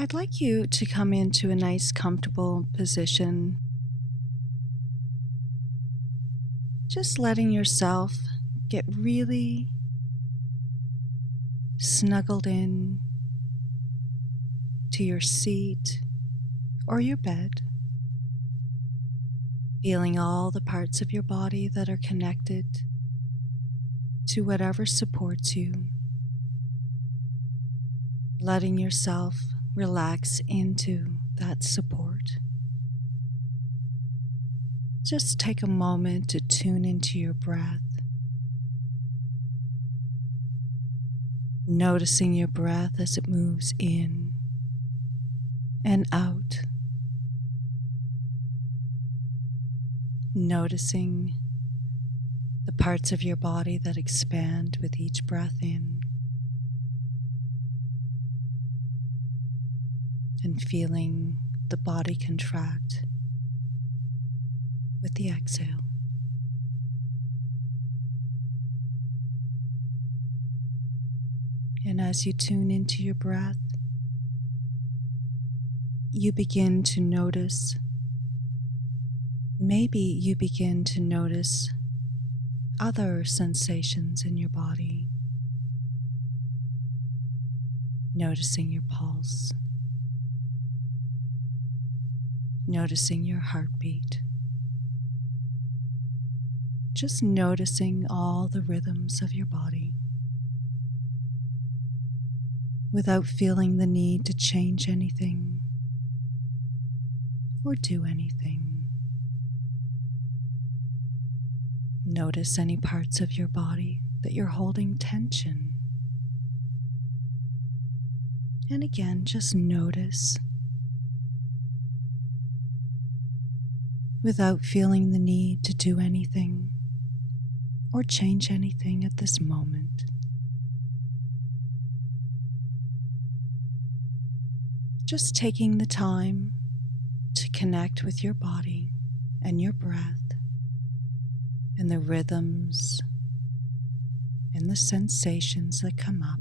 I'd like you to come into a nice, comfortable position, just letting yourself get really snuggled in to your seat or your bed, feeling all the parts of your body that are connected to whatever supports you, letting yourself relax into that support. Just take a moment to tune into your breath, noticing your breath as it moves in and out, noticing the parts of your body that expand with each breath in, and feeling the body contract with the exhale. And as you tune into your breath, you begin to notice, maybe you begin to notice other sensations in your body, noticing your pulse, noticing your heartbeat, just noticing all the rhythms of your body without feeling the need to change anything or do anything. Notice any parts of your body that you're holding tension. And again, just notice without feeling the need to do anything or change anything at this moment. Just taking the time to connect with your body and your breath and the rhythms and the sensations that come up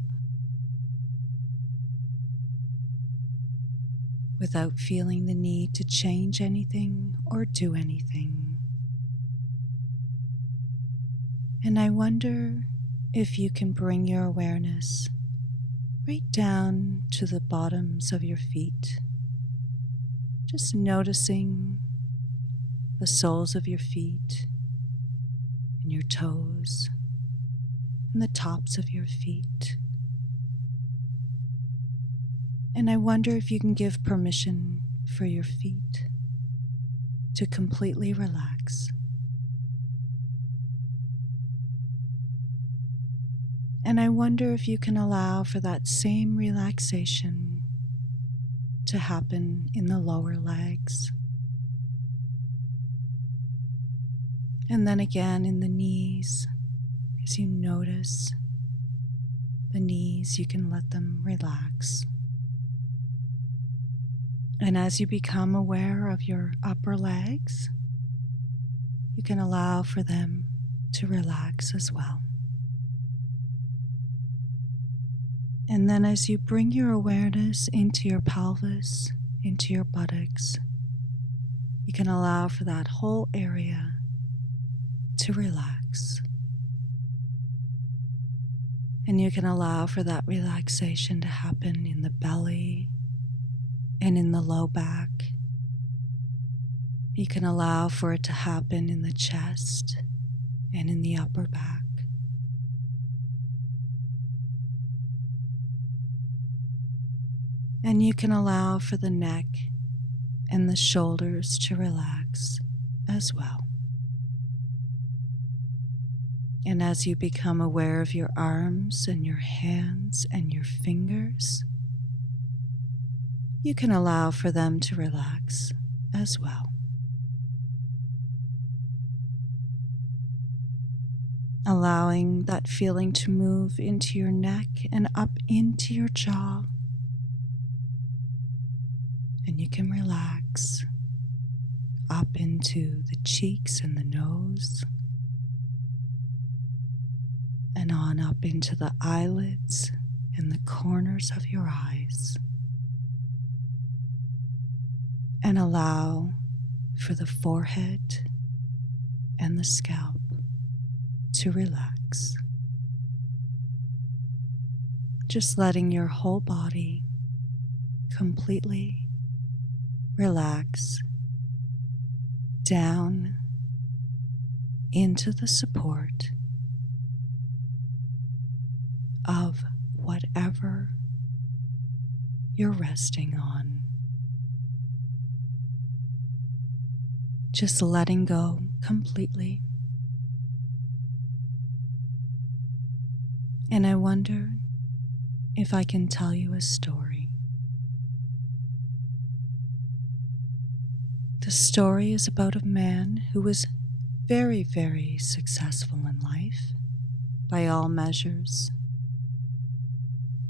without feeling the need to change anything or do anything. And I wonder if you can bring your awareness right down to the bottoms of your feet, just noticing the soles of your feet and your toes and the tops of your feet. And I wonder if you can give permission for your feet to completely relax. And I wonder if you can allow for that same relaxation to happen in the lower legs. And then again in the knees. As you notice the knees, you can let them relax. And as you become aware of your upper legs, you can allow for them to relax as well. And then as you bring your awareness into your pelvis, into your buttocks, you can allow for that whole area to relax. And you can allow for that relaxation to happen in the belly and in the low back. You can allow for it to happen in the chest and in the upper back. And you can allow for the neck and the shoulders to relax as well. And as you become aware of your arms and your hands and your fingers, you can allow for them to relax as well. Allowing that feeling to move into your neck and up into your jaw. And you can relax up into the cheeks and the nose, and on up into the eyelids and the corners of your eyes. and allow for the forehead and the scalp to relax. Just letting your whole body completely relax down into the support of whatever you're resting on. Just letting go completely. And I wonder if I can tell you a story. The story is about a man who was very, very successful in life, by all measures.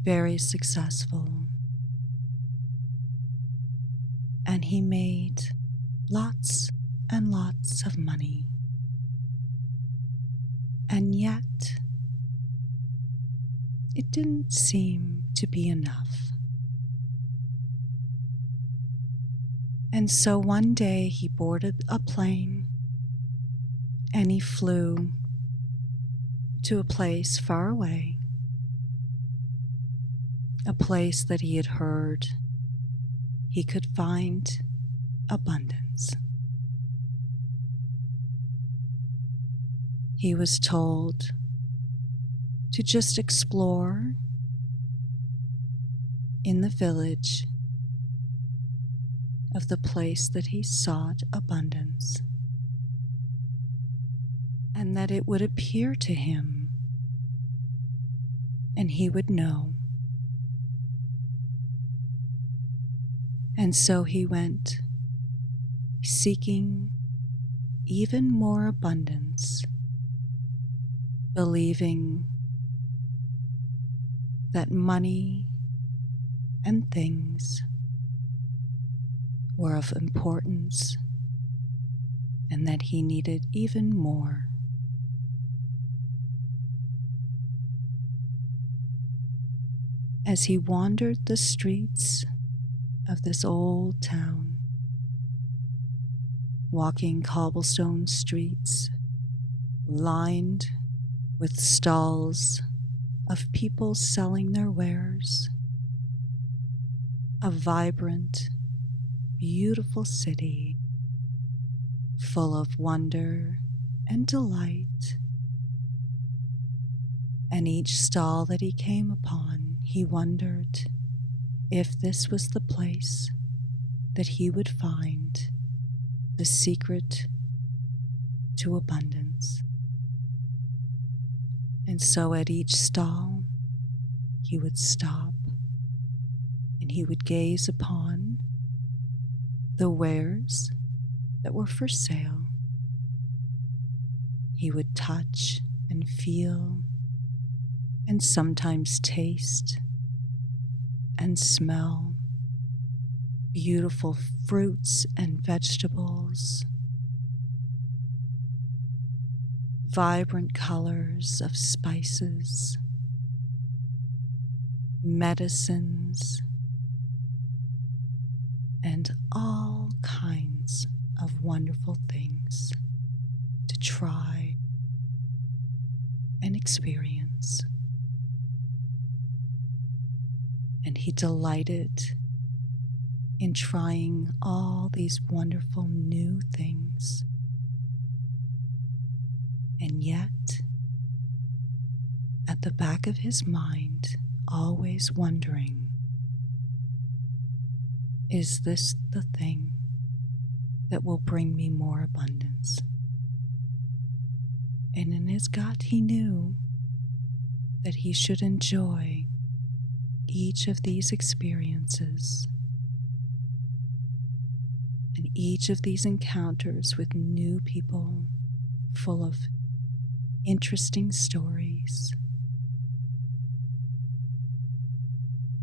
Very successful. And he made lots and lots of money. And yet, it didn't seem to be enough. And so one day he boarded a plane and he flew to a place far away, a place that he had heard he could find abundance. He was told to just explore in the village of the place that he sought abundance, and that it would appear to him and he would know. And so he went seeking even more abundance, believing that money and things were of importance and that he needed even more. As he wandered the streets of this old town, walking cobblestone streets lined with stalls of people selling their wares, a vibrant, beautiful city full of wonder and delight. And each stall that he came upon, he wondered if this was the place that he would find the secret to abundance. And so at each stall, he would stop and he would gaze upon the wares that were for sale. He would touch and feel and sometimes taste and smell beautiful fruits and vegetables, vibrant colors of spices, medicines, and all kinds of wonderful things to try and experience. And he delighted in trying all these wonderful new things. And yet, at the back of his mind, always wondering, is this the thing that will bring me more abundance? And in his gut, he knew that he should enjoy each of these experiences and each of these encounters with new people full of interesting stories.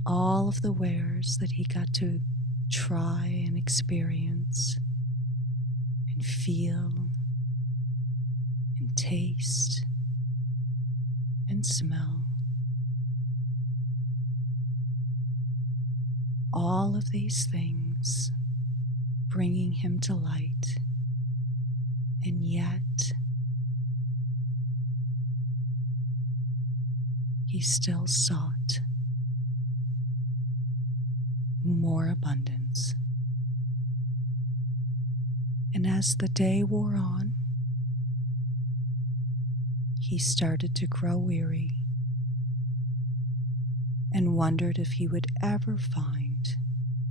All of the wares that he got to try and experience and feel and taste and smell. All of these things bringing him delight, and yet he still sought more abundance. And as the day wore on, he started to grow weary and wondered if he would ever find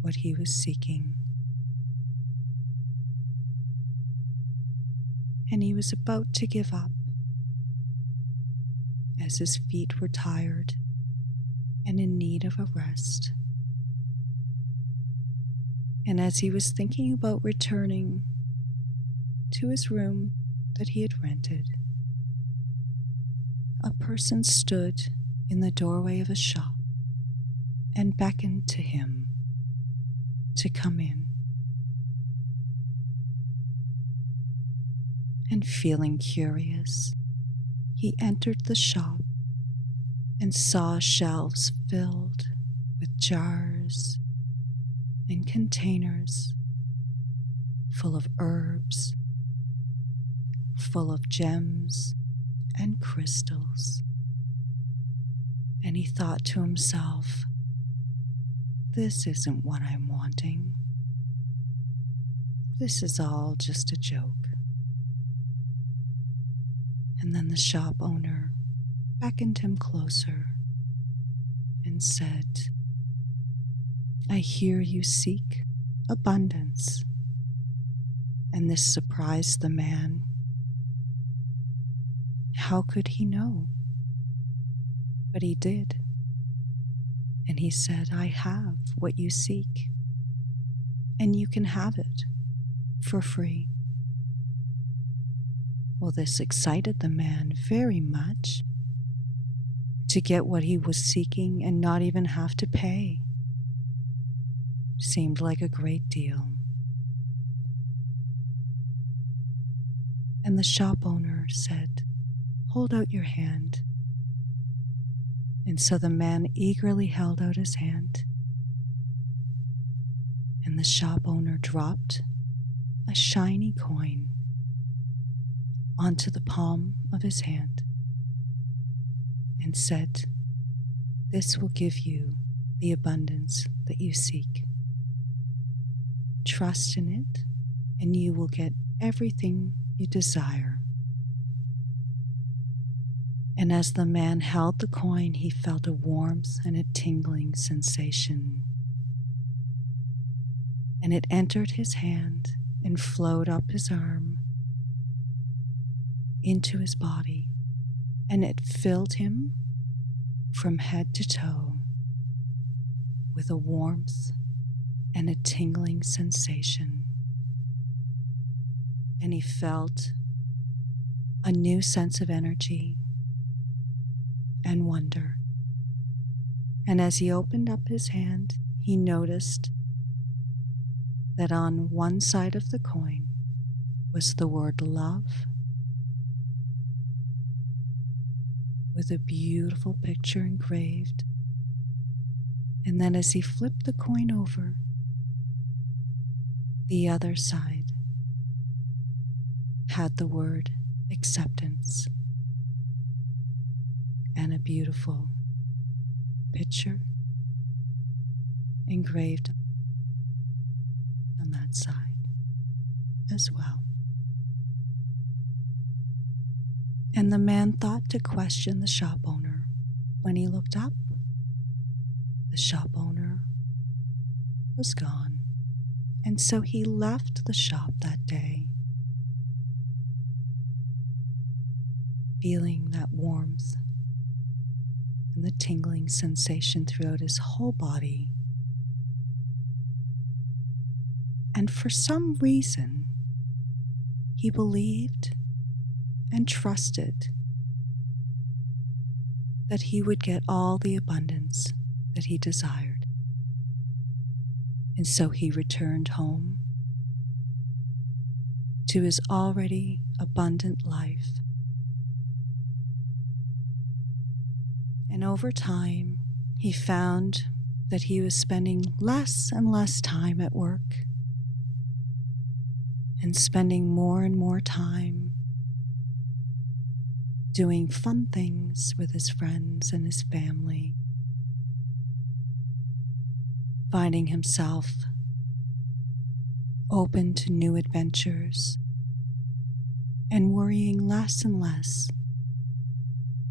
what he was seeking. And he was about to give up as his feet were tired and in need of a rest. And as he was thinking about returning to his room that he had rented, a person stood in the doorway of a shop and beckoned to him to come in. And feeling curious, he entered the shop and saw shelves filled with jars and containers full of herbs, full of gems and crystals. And he thought to himself, this isn't what I'm wanting. This is all just a joke. And then the shop owner beckoned him closer and said, I hear you seek abundance. And this surprised the man. How could he know? But he did. And he said, I have what you seek, and you can have it for free. Well, this excited the man very much, to get what he was seeking and not even have to pay. Seemed like a great deal. And the shop owner said, hold out your hand. And so the man eagerly held out his hand, and the shop owner dropped a shiny coin onto the palm of his hand and said, this will give you the abundance that you seek. Trust in it, and you will get everything you desire. And as the man held the coin, he felt a warmth and a tingling sensation. And it entered his hand and flowed up his arm into his body, and it filled him from head to toe with a warmth and a tingling sensation. And he felt a new sense of energy and wonder. And as he opened up his hand, he noticed that on one side of the coin was the word love, with a beautiful picture engraved. And then as he flipped the coin over, the other side had the word acceptance, and a beautiful picture engraved on that side as well. And the man thought to question the shop owner. When he looked up, the shop owner was gone, and so he left the shop that day, feeling that warmth and the tingling sensation throughout his whole body. And for some reason, he believed and trusted that he would get all the abundance that he desired. And so he returned home to his already abundant life. And over time, he found that he was spending less and less time at work and spending more and more time doing fun things with his friends and his family, finding himself open to new adventures and worrying less and less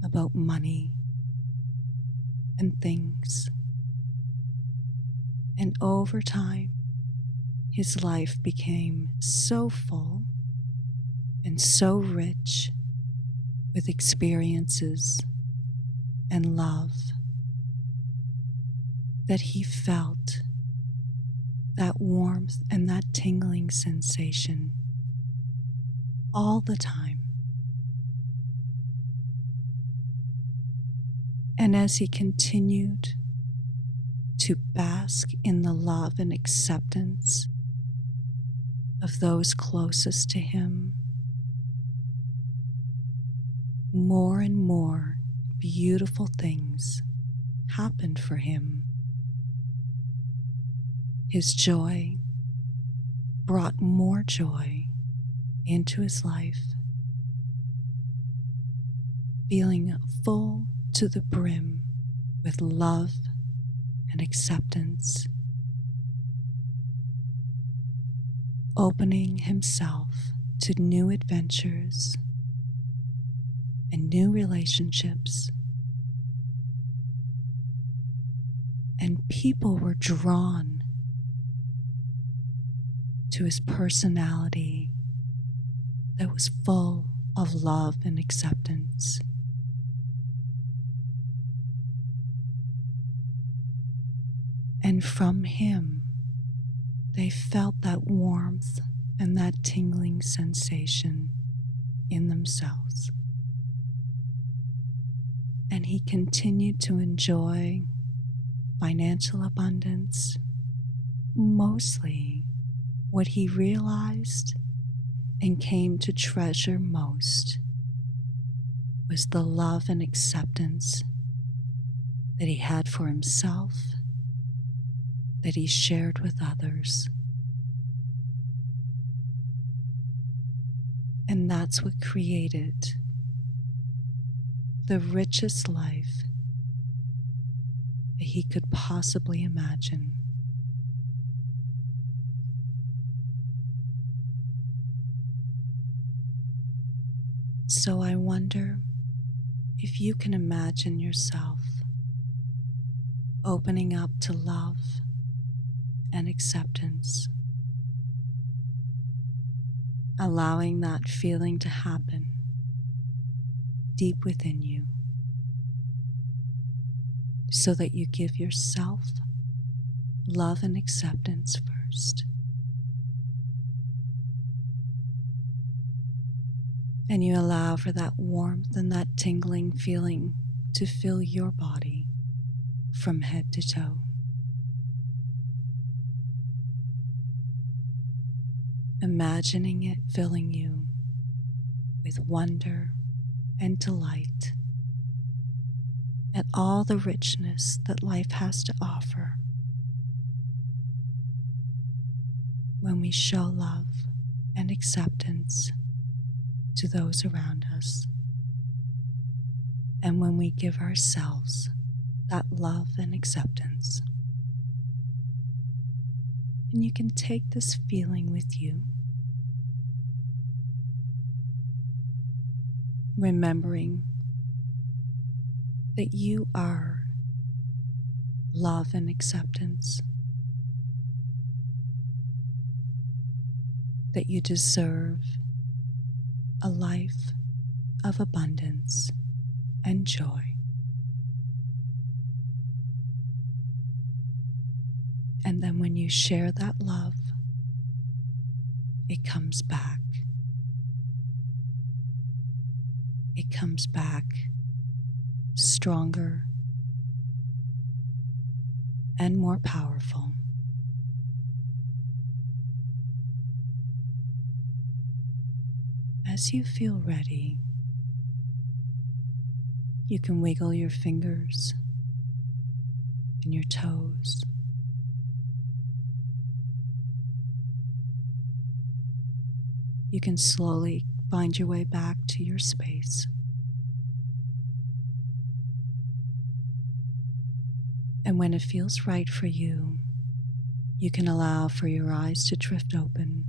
about money and things. And over time, his life became so full and so rich with experiences and love that he felt that warmth and that tingling sensation all the time. And as he continued to bask in the love and acceptance of those closest to him, more and more beautiful things happened for him. His joy brought more joy into his life, feeling full to the brim with love and acceptance, opening himself to new adventures and new relationships. And people were drawn to his personality that was full of love and acceptance. And from him, they felt that warmth and that tingling sensation in themselves. And he continued to enjoy financial abundance. Mostly what he realized and came to treasure most was the love and acceptance that he had for himself, that he shared with others. And that's what created the richest life that he could possibly imagine. So I wonder if you can imagine yourself opening up to love and acceptance, allowing that feeling to happen deep within you, so that you give yourself love and acceptance first. And you allow for that warmth and that tingling feeling to fill your body from head to toe. Imagining it filling you with wonder and delight at all the richness that life has to offer when we show love and acceptance to those around us, and when we give ourselves that love and acceptance. And you can take this feeling with you, remembering that you are love and acceptance, that you deserve a life of abundance and joy. And then when you share that love, it comes back. It comes back stronger and more powerful. As you feel ready, you can wiggle your fingers and your toes. you can slowly find your way back to your space. And when it feels right for you, you can allow for your eyes to drift open